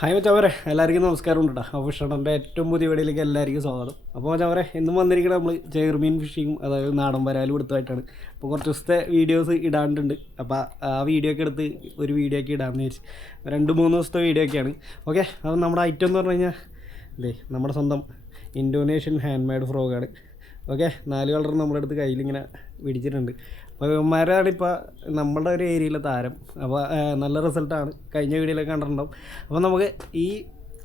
Hi മച്ചാവരെ, എല്ലാവർക്കും നമസ്കാരം ഉണ്ട് കേട്ടോ. അപ്പോൾ ഷണറിൻ്റെ ഏറ്റവും പുതിയ വീഡിയോയിലേക്ക് എല്ലാവർക്കും സ്വാഗതം. അപ്പോൾ മച്ചാവരെ, ഇന്നും വന്നിരിക്കുന്നത് നമ്മൾ ചെയർമീൻ ഫിഷിങ്ങും അതായത് നാടൻ വരാലും എടുത്തതായിട്ടാണ്. അപ്പോൾ കുറച്ച് ദിവസത്തെ വീഡിയോസ് ഇടാണ്ടുണ്ട്. അപ്പോൾ ആ വീഡിയോ ഒക്കെ എടുത്ത് ഒരു വീഡിയോ ഒക്കെ ഇടാമെന്ന് വിചാരിച്ചു. 2-3 ദിവസത്തെ വീഡിയോ ഒക്കെയാണ്. ഓക്കെ, അപ്പോൾ നമ്മുടെ ഐറ്റം എന്ന് പറഞ്ഞു കഴിഞ്ഞാൽ ഇതേ നമ്മുടെ സ്വന്തം ഇൻഡോനേഷ്യൻ ഹാൻഡ് മെയ്ഡ് ഫ്രോഗാണ്. ഓക്കെ, 4 കളർ നമ്മുടെ അടുത്ത് കയ്യിലിങ്ങനെ പിടിച്ചിട്ടുണ്ട്. അപ്പോൾ ഇവന്മാരാണ് ഇപ്പോൾ നമ്മളുടെ ഒരു ഏരിയയിലെ താരം. അപ്പോൾ നല്ല റിസൾട്ടാണ്, കഴിഞ്ഞ വീഡിയോയിലൊക്കെ കണ്ടിട്ടുണ്ടാവും. അപ്പോൾ നമുക്ക് ഈ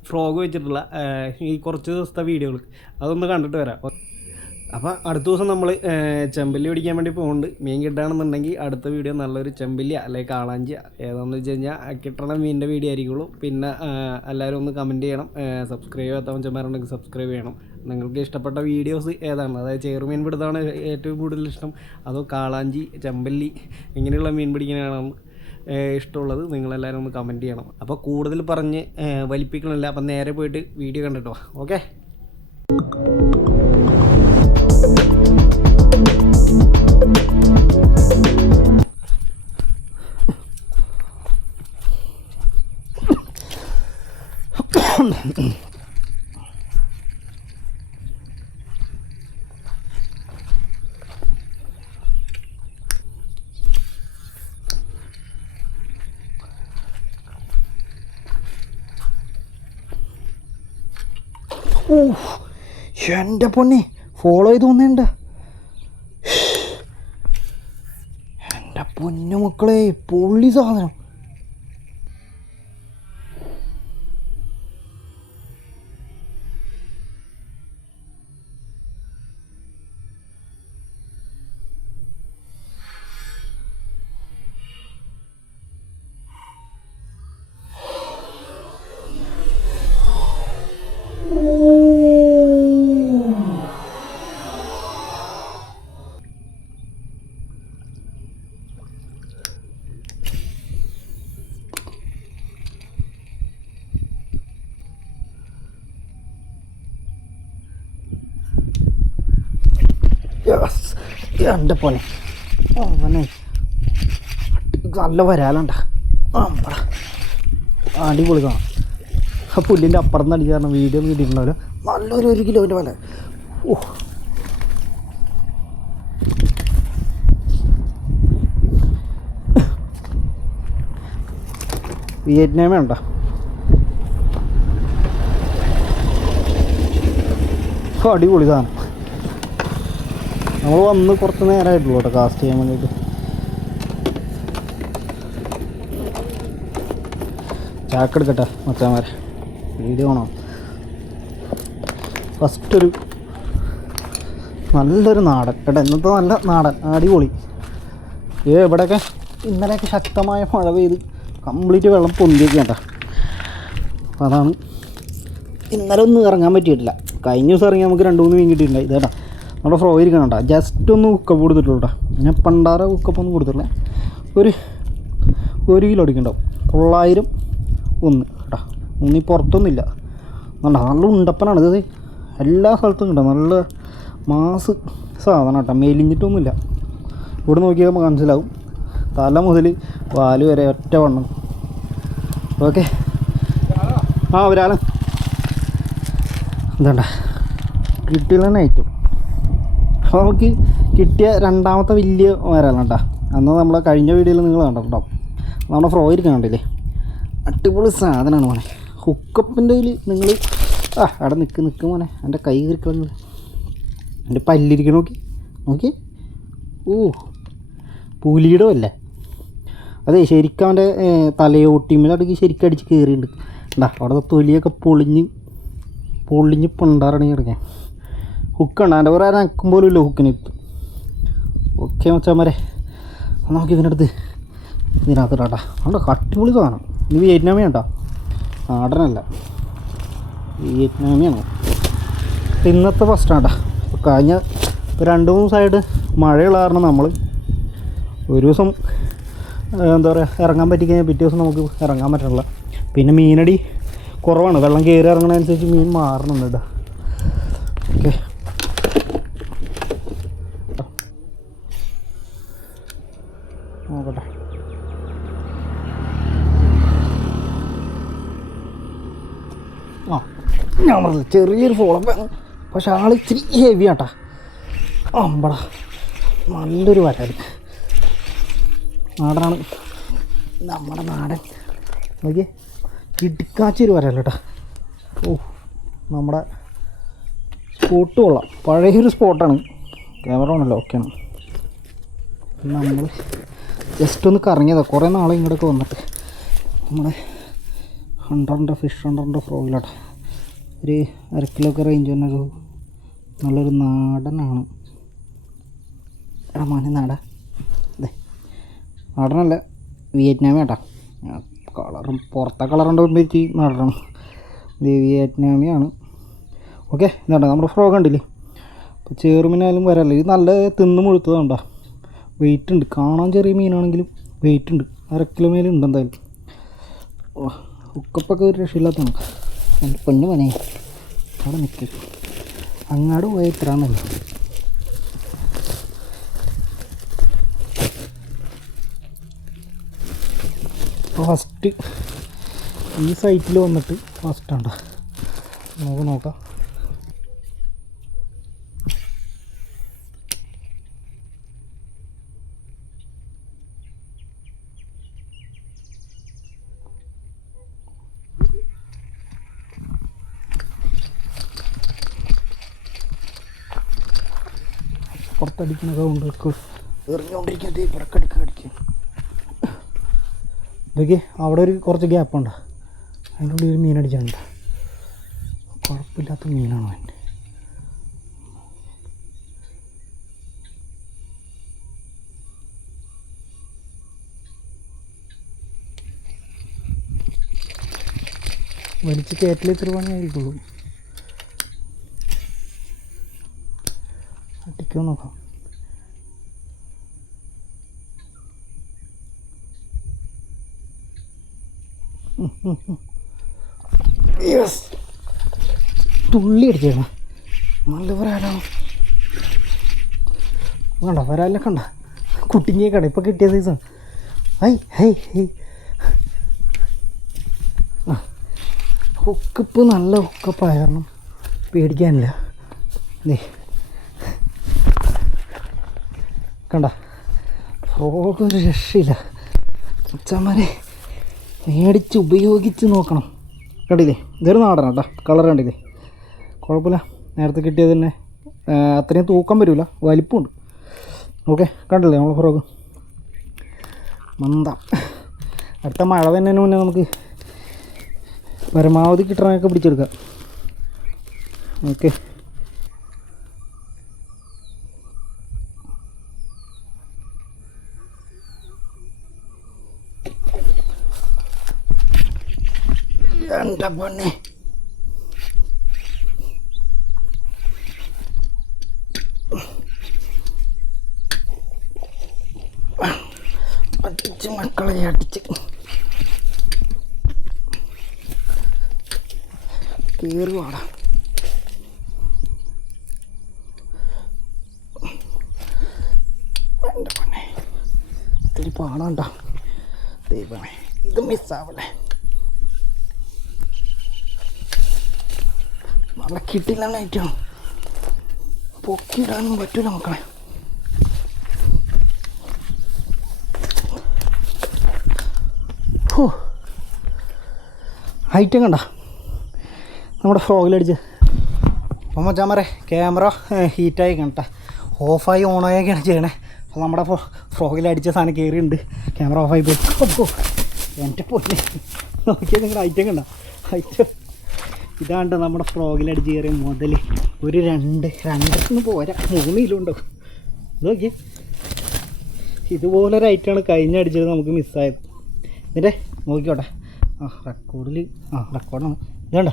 ഫ്രോഗ് വെച്ചിട്ടുള്ള ഈ കുറച്ച് ദിവസത്തെ വീഡിയോകൾ അതൊന്ന് കണ്ടിട്ട് വരാം. അപ്പോൾ അടുത്ത ദിവസം നമ്മൾ ചെമ്പല്ലി പിടിക്കാൻ വേണ്ടി പോകുന്നുണ്ട്. മീൻ കിട്ടുകയാണെന്നുണ്ടെങ്കിൽ അടുത്ത വീഡിയോ നല്ലൊരു ചെമ്പല്ലിയ അല്ലെങ്കിൽ കാളാഞ്ചിയ ഏതാണെന്ന് വെച്ച് കഴിഞ്ഞാൽ കിട്ടണ മീനിൻ്റെ വീഡിയോ ആയിരിക്കുള്ളൂ. പിന്നെ എല്ലാവരും ഒന്ന് കമൻറ്റ് ചെയ്യണം, സബ്സ്ക്രൈബ് ചെയ്യാത്ത മച്ചന്മാരുണ്ടെങ്കിൽ സബ്സ്ക്രൈബ് ചെയ്യണം. നിങ്ങൾക്ക് ഇഷ്ടപ്പെട്ട വീഡിയോസ് ഏതാണ്, അതായത് ചെറുമീൻ പിടുത്തമാണ് ഏറ്റവും കൂടുതൽ ഇഷ്ടം, അതോ കാളാഞ്ചി, ചെമ്പല്ലി ഇങ്ങനെയുള്ള മീൻ പിടിക്കാനാണ് ഇഷ്ടമുള്ളത്, നിങ്ങളെല്ലാവരും ഒന്ന് കമൻറ്റ് ചെയ്യണം. അപ്പോൾ കൂടുതൽ പറഞ്ഞ് വലിപ്പിക്കണില്ല. അപ്പം നേരെ പോയിട്ട് വീഡിയോ കണ്ടിട്ടോ. ഓക്കെ, എൻ്റെ പൊന്നെ ഫോളോ ചെയ്ത് വന്നേണ്ട. എൻ്റെ പൊന്നു മക്കളെ, പൊള്ളി സാധനം. എൻ്റെ പോലെ അവനെ നല്ല വരാലുണ്ട. അടിപൊളി കാണാം. ആ പുല്ലിൻ്റെ അപ്പുറത്ത് നിന്ന് അടിച്ച് കാരണം വീഡിയോ ഒന്നും കിട്ടിയിട്ടുണ്ടാവില്ല. നല്ലൊരു 1 കിലോൻ്റെ വല. ഓ, വിയറ്റ്നാമേ ഉണ്ടോ? അടിപൊളി സാധനം. നമ്മൾ വന്ന് കുറച്ച് നേരമായിട്ടുള്ളൂ കേട്ടോ കാസ്റ്റ് ചെയ്യാൻ വേണ്ടിയിട്ട്. ചാക്കെടുക്കട്ടെ മച്ചാന്മാരെ, വീഡിയോ ആണോ? ഫസ്റ്റൊരു നല്ലൊരു നാടൻ കേട്ടോ, ഇന്നത്തെ നല്ല നാടൻ അടിപൊളി. ഇവിടെയൊക്കെ ഇന്നലെയൊക്കെ ശക്തമായ മഴ പെയ്ത് കംപ്ലീറ്റ് വെള്ളം പൊന്തിയൊക്കെ കേട്ടോ. അപ്പോൾ അതാണ് ഇന്നലെ ഒന്നും ഇറങ്ങാൻ പറ്റിയിട്ടില്ല. കഴിഞ്ഞ ദിവസം ഇറങ്ങി നമുക്ക് 2-3 മീൻ കിട്ടിയിട്ടുണ്ടായി. ഇതേട്ടാ നമ്മുടെ ഫ്രോ ഇരിക്കണം കേട്ടോ. ജസ്റ്റ് ഒന്ന് കുക്കപ്പ് കൊടുത്തിട്ടുള്ളൂ കേട്ടോ. ഞാൻ പണ്ടാറ കുക്കപ്പൊന്നും കൊടുത്തിട്ടില്ല. ഒരു 1 കിലോ അടിക്കണ്ടാവും. 900 ഒന്ന് കേട്ടോ. ഒന്നും പുറത്തൊന്നുമില്ല. നല്ല ഉണ്ടപ്പനാണ് ഇത്. എല്ലാ സ്ഥലത്തും കിട്ടും. നല്ല മാസ് സാധനം കേട്ടോ. മെലിഞ്ഞിട്ടൊന്നുമില്ല. ഇവിടെ നോക്കിയാൽ മനസ്സിലാവും. തല മുതൽ വാല് വരെ ഒറ്റ വണ്ണം. ഓക്കെ, ഒരാള് എന്താ കിട്ടിയില്ല നൈറ്റും. അപ്പോൾ നമുക്ക് കിട്ടിയ രണ്ടാമത്തെ വലിയ വരാലാണ് കേട്ടോ. അന്ന് നമ്മളെ കഴിഞ്ഞ വീഡിയോയിൽ നിങ്ങൾ കണ്ടിട്ടുണ്ടാവും. നമ്മുടെ ഫ്രോ ഇരിക്കാൻ കണ്ടില്ലേ, അടിപൊളി സാധനമാണ് മോനെ. ഹുക്കപ്പിൻ്റെ കയ്യിൽ നിങ്ങൾ അവിടെ നിൽക്ക് മോനെ. എൻ്റെ കൈ കയറിക്കളഞ്ഞു, എൻ്റെ പല്ലിരിക്കണം. നോക്കി. പുലിയുടെ അല്ലേ അതെ. ശരിക്കും അവൻ്റെ തലയോട്ടിമേലടക്കി ശരിക്കും അടിച്ച് കയറിയിട്ടുണ്ട്. ഉണ്ടാ അവിടെ തൊലിയൊക്കെ പൊളിഞ്ഞ് പണ്ടാറണി കിടക്കാൻ. ഹുക്കുണ്ട് അതിൻ്റെ വേറെ നക്കും പോലും ഇല്ല ഹുക്കിന്. ഓക്കെ മച്ചാന്മാരെ, നമുക്ക് ഇതിനകത്ത് ഇടാട്ടാ. അവിടെ അടിപൊളി സാധനം. ഇത് വിയറ്റ്നാമിയാണ് കേട്ടോ, നാടനല്ല, വിയറ്റ്നാമിയാണ്. ഇന്നത്തെ ഫസ്റ്റാണ് കേട്ടോ. കഴിഞ്ഞ 2-3 ദിവസമായിട്ട് മഴയുള്ള കാരണം നമ്മൾ ഒരു ദിവസം എന്താ പറയുക ഇറങ്ങാൻ പറ്റിക്കഴിഞ്ഞാൽ പിറ്റേ ദിവസം നമുക്ക് ഇറങ്ങാൻ പറ്റില്ല. പിന്നെ മീനടി കുറവാണ്. വെള്ളം കയറി ഇറങ്ങുന്നതനുസരിച്ച് മീൻ മാറണുണ്ട് കേട്ടോ. ഓക്കെ, നോക്കട്ടെ. ഞാൻ പറഞ്ഞില്ല ചെറിയൊരു ഫോളപ്പാണ്, പക്ഷെ ആൾ ഇച്ചിരി ഹെവി ആട്ടാ. അമ്പടാ നല്ലൊരു വരാൽ നാടനാണ്, നമ്മുടെ നാടൻ. നോക്കിയേ ഇടുക്കാച്ചൊരു വരാൽ കേട്ടോ. ഓ നമ്മുടെ സ്പോട്ട് കൊള്ളാം, പഴയൊരു സ്പോട്ടാണ്. ക്യാമറ ആണല്ലോ, ഓക്കെയാണ്. നമ്മൾ ജസ്റ്റ് ഒന്ന് കറങ്ങിയതാണ്, കുറേ നാളെ ഇങ്ങോട്ടൊക്കെ വന്നിട്ട്. നമ്മുടെ ഫിഷ് ഹണ്ടറിൻ്റെ ഫ്രോഗിലാട്ടോ, ഒരു 1/2 കിലോയൊക്കെ റേഞ്ച് തന്നൊരു നല്ലൊരു നാടനാണ്. എടാ മോനെ നാടാ, അതെ നാടനല്ല വിയറ്റ്നാമി കേട്ടോ. കളറും പുറത്തെ കളറുണ്ട് വെച്ച് നാടനാണ്, ഇത് വിയറ്റ്നാമിയാണ്. ഓക്കെ ഇതാണ്ടോ നമ്മുടെ ഫ്രോഗ് ഉണ്ടല്ലേ. അപ്പോൾ ചേറുമീനായാലും വരാല്ലേ, ഇത് നല്ല തിന്ന് മുഴുത്തതുണ്ടോ, വെയിറ്റ് ഉണ്ട്. കാണാൻ ചെറിയ മീനാണെങ്കിലും വെയിറ്റ് ഉണ്ട്, 1/2 കിലോ മേലുണ്ട് എന്തായാലും. ഓ ഹുക്കപ്പൊക്കെ ഒരു രക്ഷയില്ലാത്തതാണ്. എൻ്റെ പൊന്നു മനെ അവിടെ നിൽക്കും, അങ്ങോട്ട് പോയ ഇത്രയാണല്ലോ. ഫസ്റ്റ് ഈ സൈറ്റിൽ വന്നിട്ട് ഫസ്റ്റാണ്ടോ, നമുക്ക് നോക്കാം. പുറത്തടിക്കുന്ന സൗണ്ടൊക്കെ എറിഞ്ഞുകൊണ്ടിരിക്കുന്നത് ഇവിടക്കടിക്കുക. ഇതൊക്കെ അവിടെ ഒരു കുറച്ച് ഗ്യാപ്പുണ്ടോ, അതിൻ്റെ ഉള്ളിൽ ഒരു മീൻ അടിച്ചിട്ടുണ്ട്. കുഴപ്പമില്ലാത്ത മീനാണ് അവൻ. വലിച്ച് കയറ്റിൽ ഇത്ര പണിയായിരിക്കുള്ളൂ. അടിക്കോ നോക്കാം. യെസ്, തുള്ളി അടിച്ചേക്കണം, നല്ല വരാലാണ്. കണ്ട വരാലിനെ കണ്ട, കുട്ടിങ്ങിയെ കട ഇപ്പം കിട്ടിയ സൈസാണ്. ഹൈ ഹൈ ഹൈ ഹുക്കപ്പ്, നല്ല ഹുക്കപ്പായിരുന്നു, പേടിക്കാനില്ല. കണ്ട ഫ്രോഗ് ഒരു രക്ഷയില്ല. അച്ഛന്മാരെ മേടിച്ച് ഉപയോഗിച്ച് നോക്കണം. കണ്ടില്ലേ, ഇതൊരു നാടനാണ് കേട്ടോ, കളർ കണ്ടില്ലേ, കുഴപ്പമില്ല. നേരത്തെ കിട്ടിയത് തന്നെ അത്രയും തൂക്കം വരില്ല, വലിപ്പമുണ്ട്. ഓക്കെ കണ്ടില്ലേ നമ്മൾ ഫ്രോഗ് മന്ദ. അടുത്ത മഴ തന്നെ മുന്നേ നമുക്ക് പരമാവധി കിട്ടണമൊക്കെ പിടിച്ചെടുക്കാം. ഓക്കെ എൻ്റെ പൊന്നെ അടിച്ച് മക്കളെ അടിച്ച് കയറുവാടാ. എൻ്റെ പൊന്നെ ഇത്തിരി പാടാണ്ട ദൈവമേ, ഇത് മിസ്സാവല്ലേ. നല്ല കിട്ടില്ല ഐറ്റമാണ്, പൊക്കിയിടാനൊന്നും പറ്റൂല മക്കളെ. ഐറ്റം കണ്ട നമ്മുടെ ഫ്രോഗിലടിച്ച്. അപ്പം മച്ചാമാരെ ക്യാമറ ഹീറ്റായി കണ്ട, ഓഫായി ഓണായൊക്കെയാണ് ചെയ്യണേ. അപ്പോൾ നമ്മുടെ ഫ്രോഗിലടിച്ച സാധനം കയറിയിട്ടുണ്ട്, ക്യാമറ ഓഫായി പോയി. അപ്പോൾ എൻ്റെ പൊന്നെ നോക്കിയാൽ നിങ്ങളുടെ ഐറ്റം കണ്ട, ഐറ്റം ഇതാണ്ട് നമ്മുടെ ഫ്രോഗിലടിച്ച് കയറിയ മുതൽ ഒരു രണ്ടൊന്നും പോരാ, 3 കിലോ ഉണ്ടാവും. നോക്കിയേ, ഇതുപോലൊരു ഐറ്റമാണ് കഴിഞ്ഞ അടിച്ചത് നമുക്ക് മിസ്സായത്. ഇതിൻ്റെ നോക്കിക്കോട്ടെ, റെക്കോർഡിൽ റെക്കോർഡാണ്. ഇതുണ്ട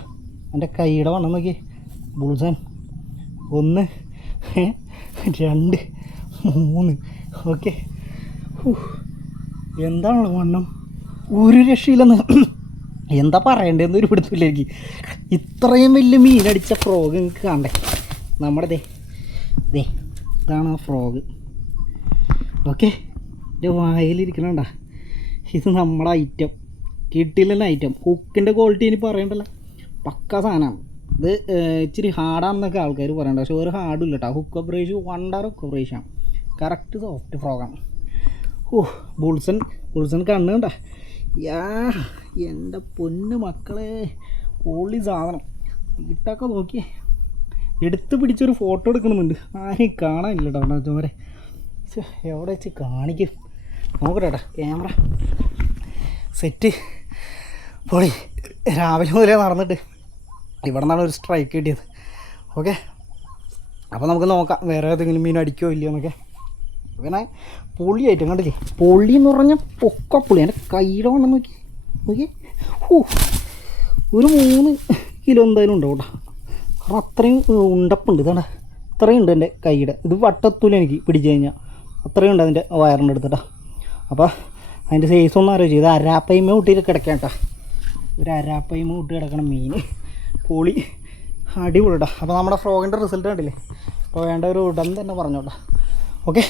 എൻ്റെ കൈയുടെ വണ്ണം നോക്കി, ബുൾസൻ 1 2 3. ഓക്കെ എന്താണല്ലോ വണ്ണം, ഒരു രക്ഷയില്ലെന്ന്. എന്താ പറയണ്ടതെന്ന് ഒരു പിടുത്തില്ല എനിക്ക്. ഇത്രയും വലിയ മീനടിച്ച ഫ്രോഗ് നിങ്ങൾക്ക് കാണണ്ടേ. നമ്മുടെ ദേ ഇതാണ് ആ ഫ്രോഗ്. ഓക്കെ എൻ്റെ വായിലിരിക്കണണ്ട, ഇത് നമ്മുടെ ഐറ്റം, കിട്ടില്ല ഐറ്റം. ഹുക്കിൻ്റെ ക്വാളിറ്റി ഇനി പറയണ്ടല്ലോ, പക്ക സാധനമാണ്. ഇത് ഇച്ചിരി ഹാർഡാണെന്നൊക്കെ ആൾക്കാർ പറയണ്ട, പക്ഷേ ഒരു ഹാർഡും ഇല്ല കേട്ടോ. Hookup ratio wonder hookup ratio ആണ്, കറക്റ്റ് സോഫ്റ്റ് ഫ്രോഗാണ്. ബുൾസൺ കണ്ണ് കണ്ട, യാ എൻ്റെ പൊന്ന് മക്കളെ, പൊള്ളി സാധനം. ഇട്ടൊക്കെ നോക്കി എടുത്ത് പിടിച്ചൊരു ഫോട്ടോ എടുക്കണമെന്നുണ്ട്, ആരെയും കാണാനില്ല കേട്ടോ അവിടെ ചോരെ. എവിടെ വെച്ച് കാണിക്കും നോക്കട്ടെ ഏട്ടാ, ക്യാമറ സെറ്റ് പൊളി. രാവിലെ മുതലേ നടന്നിട്ട് ഇവിടെ നിന്നാണ് ഒരു സ്ട്രൈക്ക് കിട്ടിയത്. ഓക്കെ, അപ്പോൾ നമുക്ക് നോക്കാം വേറെ ഏതെങ്കിലും മീൻ അടിക്കോ ഇല്ലയോ എന്നൊക്കെ. പിന്നെ പൊളിയായിട്ടും കണ്ടില്ലേ, പൊളി എന്ന് പറഞ്ഞാൽ പൊക്കപ്പൊളി. എൻ്റെ കയ്യിലോ ഉണ്ടെന്ന് നോക്കി ഒരു 3 കിലോ എന്തായാലും ഉണ്ടാവും കേട്ടോ, കാരണം അത്രയും ഉണ്ടപ്പുണ്ട്. ഇതാണ് അത്രയും ഉണ്ട് എൻ്റെ കൈയുടെ. ഇത് വട്ടത്തൂല എനിക്ക് പിടിച്ചു കഴിഞ്ഞാൽ, അത്രയും ഉണ്ട് അതിൻ്റെ വയറിൻ്റെ അടുത്തിട്ടാ. അപ്പോൾ അതിൻ്റെ സൈസ് ഒന്നും ആലോചിച്ചു. ഇത് അരാപ്പയ്മ കൂട്ടിയിട്ട് കിടക്കാം കേട്ടോ, ഒരു അരാപ്പയ്മ കൂട്ടി കിടക്കണം മീൻ. പൊളി അടിപൊളി കേട്ടോ. അപ്പോൾ നമ്മുടെ ഫ്രോഗിൻ്റെ റിസൾട്ട് കണ്ടില്ലേ, അപ്പോൾ വേണ്ട ഒരു ഉടൻ തന്നെ പറഞ്ഞോട്ടോ. ഓക്കെ,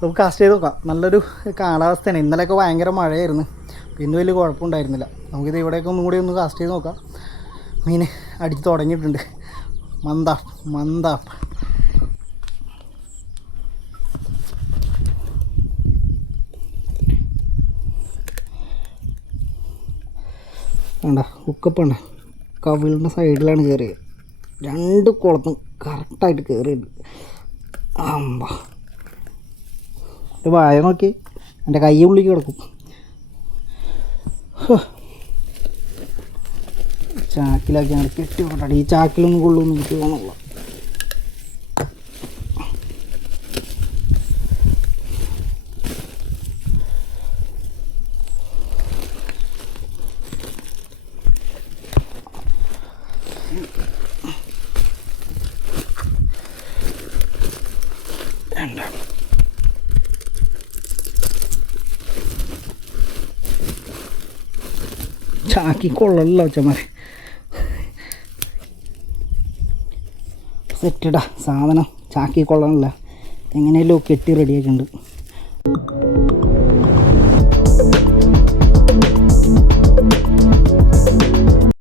നമുക്ക് കാസ്റ്റ് ചെയ്ത് നോക്കാം. നല്ലൊരു കാലാവസ്ഥയാണ്. ഇന്നലെയൊക്കെ ഭയങ്കര മഴയായിരുന്നു, പിന്നെ വലിയ കുഴപ്പമുണ്ടായിരുന്നില്ല. നമുക്കിത് ഇവിടെയൊക്കെ ഒന്നും കൂടി ഒന്ന് കാസ്റ്റ് ചെയ്ത് നോക്കാം. മീൻ അടിച്ച് തുടങ്ങിയിട്ടുണ്ട്. മന്ദാപ്പ് വേണ്ട, ഹുക്കപ്പുണ്ട്. കവിളിൻ്റെ സൈഡിലാണ് കയറിയത്, 2 കുളത്തും കറക്റ്റായിട്ട് കയറിയിട്ടുണ്ട്. ആമ്പ ഒരു വായ നോക്കി, എൻ്റെ കൈ ഉള്ളിലേക്ക് കിടക്കും. ചാക്കിലാക്കി ഞങ്ങൾ കെട്ടി കൊണ്ടാണ്, ഈ ചാക്കിലൊന്നും കൊള്ളുമെന്ന് എനിക്ക് തോന്നുന്നില്ല. ചാക്കി കൊള്ളല്ലോ ചമാരെ, സെറ്റിടാ സാധനം. ചാക്കി കൊള്ളാനല്ല, എങ്ങനെയല്ലോ കെട്ടി റെഡിയാക്കിയിട്ടുണ്ട്.